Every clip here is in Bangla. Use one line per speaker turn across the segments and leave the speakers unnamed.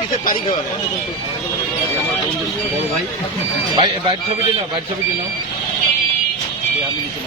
কিসের তারিখ হবে
বাই- বাইরের ছবিটা নাও, বাইরের ছবিটা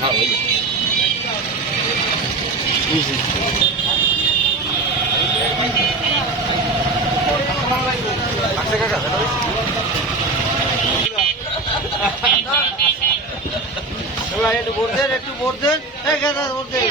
হ্যাঁ।
একটু ভোট দেন, একটু ভোট গেদা, ভোট দেন।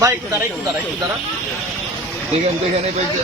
ভাই একটু দাঁড়া একটু দাঁড়া একটু দাঁড়া
দেখেন দেখেন এই বাইরে